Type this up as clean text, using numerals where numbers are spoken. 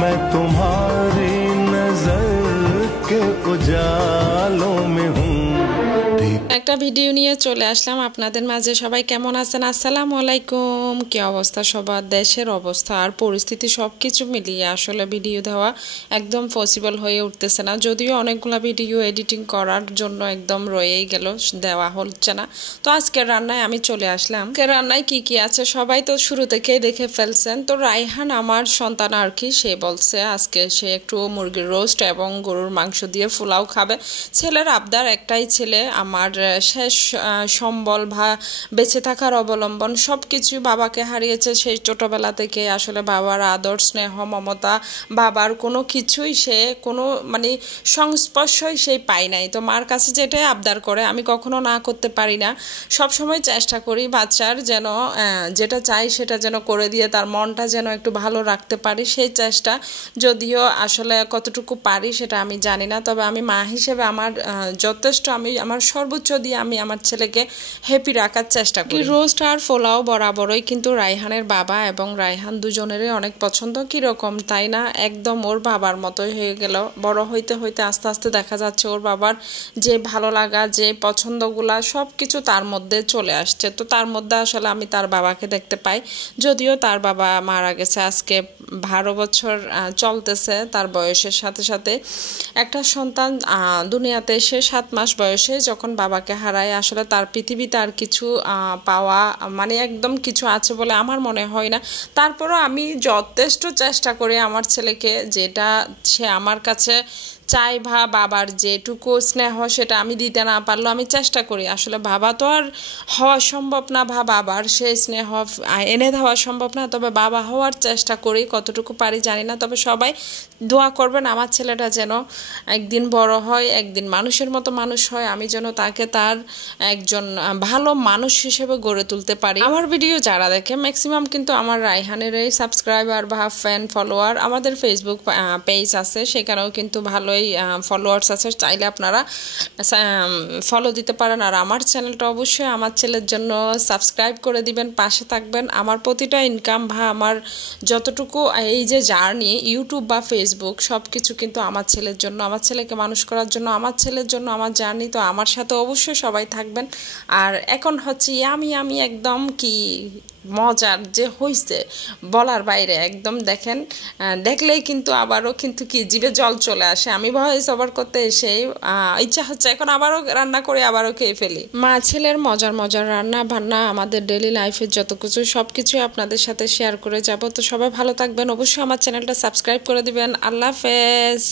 मैं तुम्हारी नजर के उजालों में हूँ। একটা ভিডিও নিয়ে চলে আসলাম আপনাদের মাঝে। সবাই কেমন আছেন? আসসালামু আলাইকুম। কি অবস্থা সবার? দেশের অবস্থা আর পরিস্থিতি সবকিছু মিলিয়ে আসলে ভিডিও দেওয়া একদম পসিবল হয়ে উঠতেছে না। যদিও অনেকগুলো ভিডিও এডিটিং করার জন্য একদম রয়েই গেল, দেওয়া হচ্ছে না। তো আজকের রান্নায় আমি চলে আসলাম। আজকের রান্নায় কি কি আছে সবাই তো শুরু থেকেই দেখে ফেলছেন। তো রায়হান আমার সন্তান আর কি, সে বলছে আজকে সে একটু মুরগির রোস্ট এবং গরুর মাংস দিয়ে পোলাও খাবে। ছেলের আবদার, একটাই ছেলে, আমার শেষ সম্বল বেঁচে থাকার অবলম্বন সব কিছু বাবাকে হারিয়েছে সেই ছোটবেলা থেকে। আসলে বাবার আদর, স্নেহ, মমতা, বাবার কোনো কিছুই সে কোনো মানে সংস্পর্শই সেই পায় নাই। তো মার কাছে যেটাই আবদার করে আমি কখনো না করতে পারি না। সব সময় চেষ্টা করি বাচ্চার যেন যেটা চাই সেটা যেন করে দিয়ে তার মনটা যেন একটু ভালো রাখতে পারি, সেই চেষ্টা। যদিও আসলে কতটুকু পারি সেটা আমি জানি না, তবে আমি মা হিসেবে আমার যথেষ্ট, আমি আমার সর্বোচ্চ দিয়ে আমি আমার ছেলেকে হ্যাপি রাখার চেষ্টা করি। রোস্ট আর পোলাও বরাবরই কিন্তু রায়হানের বাবা এবং রায়হান দুজনেরই অনেক পছন্দ। কিরকম তাই না? একদম ওর বাবার মতোই হয়ে গেল। বড় হইতে হইতে আস্তে আস্তে দেখা যাচ্ছে ওর বাবার যে ভালো লাগা, যে পছন্দগুলা সব কিছু তার মধ্যে চলে আসছে। তো তার মধ্যে আসলে আমি তার বাবাকে দেখতে পাই। যদিও তার বাবা মারা গেছে আজকে 12 বছর চলতেছে তার বয়সের সাথে সাথে। একটা সন্তান দুনিয়াতে এসে 7 মাস বয়সে যখন বাবাকে হারায়, আসলে তার পৃথিবীতে আর কিছু পাওয়া মানে একদম কিছু আছে বলে আমার মনে হয় না। তারপরও আমি যথেষ্ট চেষ্টা করি আমার ছেলেকে, যেটা সে আমার কাছে চাই বাবার যেটুকু স্নেহ সেটা আমি দিতে না পারলেও আমি চেষ্টা করি। আসলে বাবা তো আর হওয়া সম্ভব না, বাবার সেই স্নেহ এনে দেওয়া সম্ভব না, তবে বাবা হওয়ার চেষ্টা করি, কতটুকু পারি জানি না। তবে সবাই দোয়া করবেন আমার ছেলেটা যেন একদিন বড় হয়, একদিন মানুষের মতো মানুষ হয়, আমি যেন তাকে তার একজন ভালো মানুষ হিসেবে গড়ে তুলতে পারি। আমার ভিডিও যারা দেখে ম্যাক্সিমাম কিন্তু আমার রায়হানের এই সাবস্ক্রাইবার বা ফ্যান ফলোয়ার। আমাদের ফেসবুক পেজ আছে, সেখানেও কিন্তু ভালোই ফলোয়ার্স আছে, চাইলে আপনারা ফলো দিতে পারেন। আর আমার চ্যানেলটা অবশ্যই আমার ছেলের জন্য সাবস্ক্রাইব করে দিবেন, পাশে থাকবেন। আমার প্রতিটা ইনকাম বা আমার যতটুকু এই যে জার্নি, ইউটিউব বা ফেসবুক সব কিছু কিন্তু আমার ছেলের জন্য, আমার ছেলেকে মানুষ করার জন্য, আমার ছেলের জন্য আমার জার্নি। তো আমার সাথে অবশ্যই সবাই থাকবেন। আর এখন হচ্ছে আমি একদম কি মজার যে হইছে বলার বাইরে, একদম দেখেন, দেখলেই কিন্তু আবারও কিন্তু কি জিভে জল চলে আসে। আমি ভয়েস ওভার করতে এসেই ইচ্ছা হচ্ছে এখন আবারও রান্না করে আবারও খেয়ে ফেলি। মা ছেলের মজার মজার রান্না বান্না, আমাদের ডেইলি লাইফের যত কিছু সব কিছুই আপনাদের সাথে শেয়ার করে যাব। তো সবাই ভালো থাকবেন, অবশ্যই আমার চ্যানেলটা সাবস্ক্রাইব করে দিবেন। আল্লাহ হাফেজ।